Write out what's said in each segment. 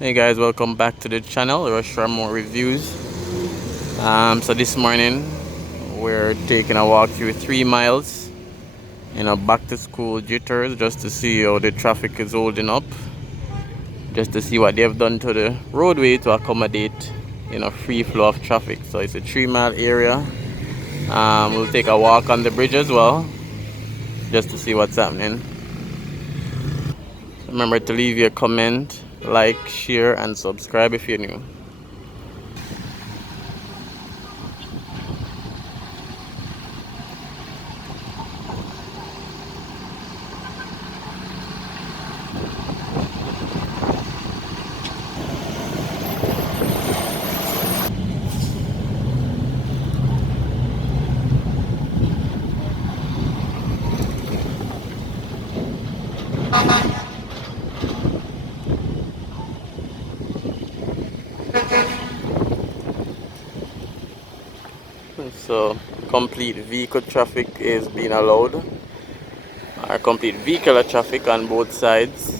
Hey guys, welcome back to the channel, Rush More Reviews. So this morning we're taking a walk through 3 miles, back to school jitters, just to see how the traffic is holding up, just to see what they've done to the roadway to accommodate, free flow of traffic. So it's a 3 mile area. We'll take a walk on the bridge as well, just to see what's happening. Remember to leave your comment, like, share, and subscribe if you're new. So complete vehicle traffic is being allowed, or complete vehicular traffic on both sides.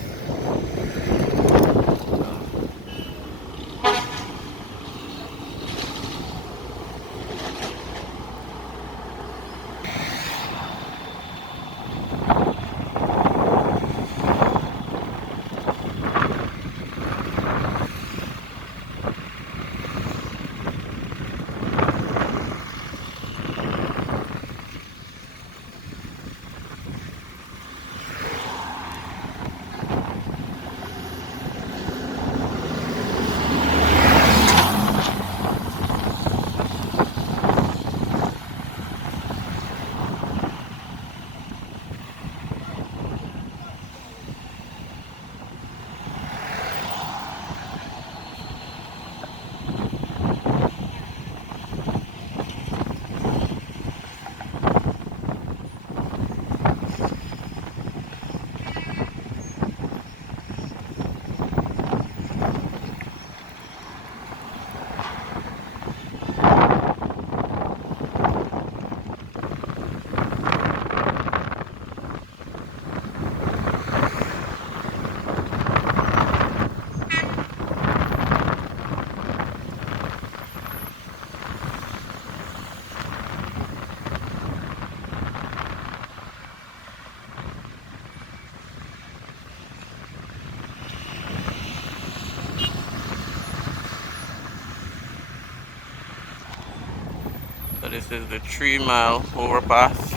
So this is the 3 mile overpass.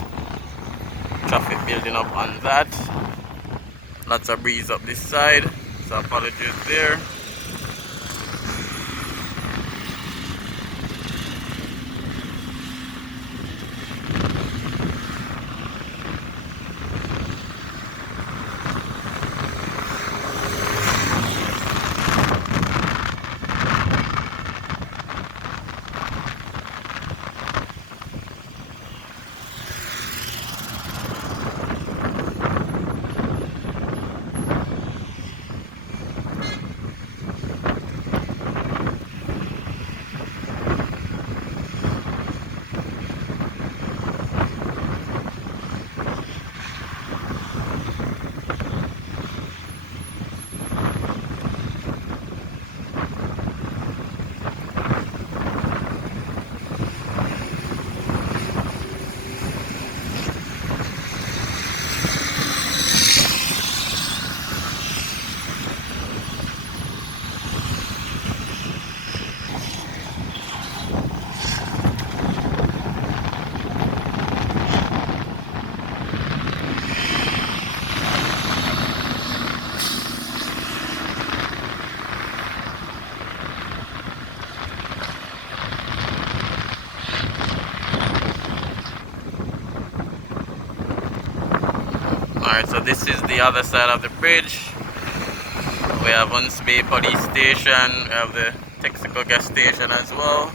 Traffic building up on that. Lots of breeze up this side. So apologies there. Alright, so this is the other side of the bridge. We have Hunts Bay Police Station, we have the Texaco gas station as well.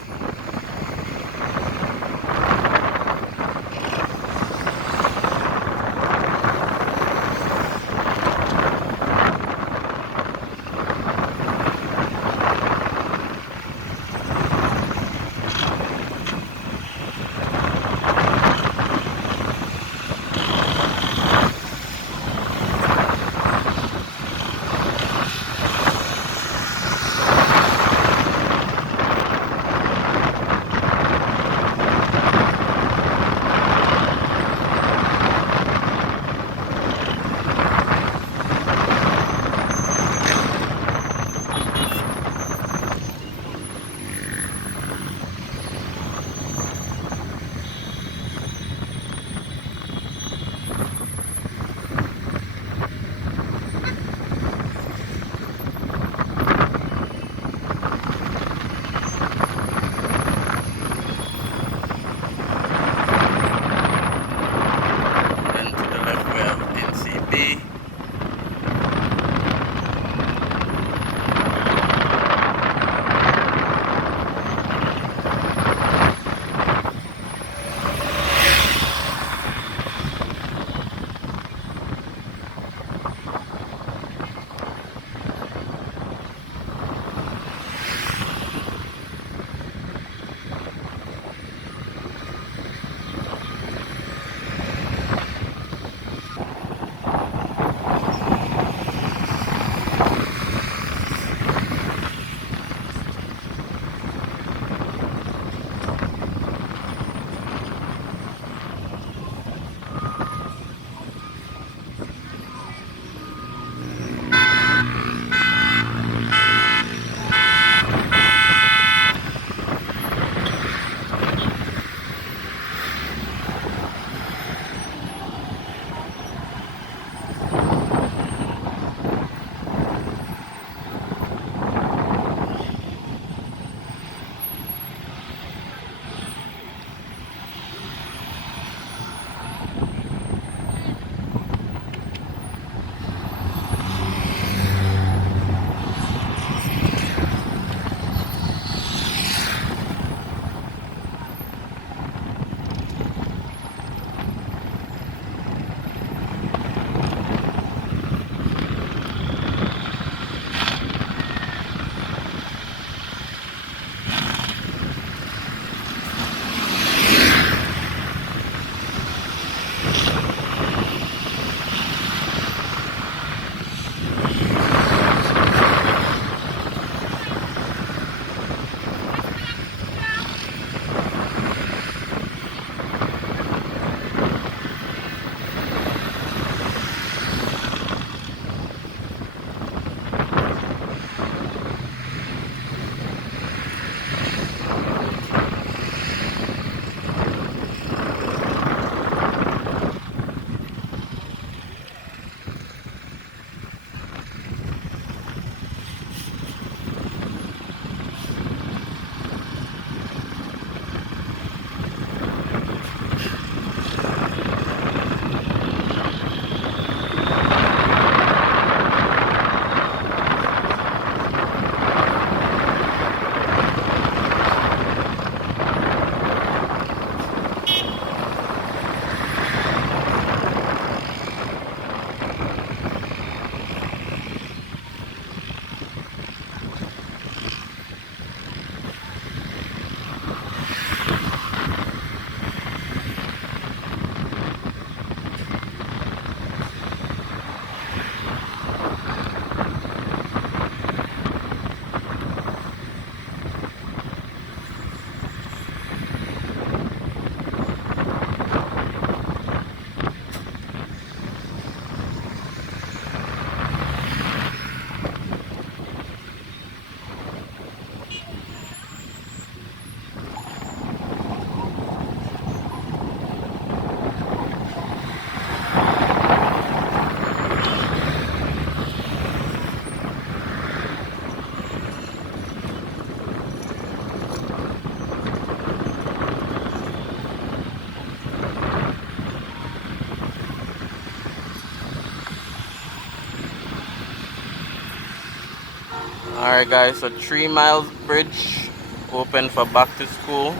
Alright guys, so 3 Miles Bridge open for back to school.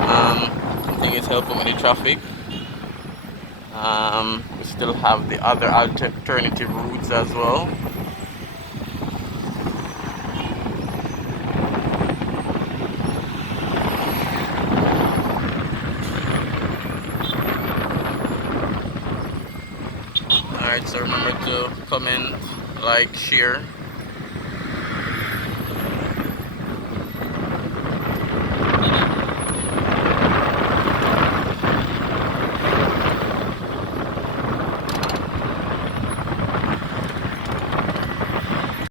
I think it's helping with the traffic. We still have the other alternative routes as well. Alright, so remember to comment, like, share,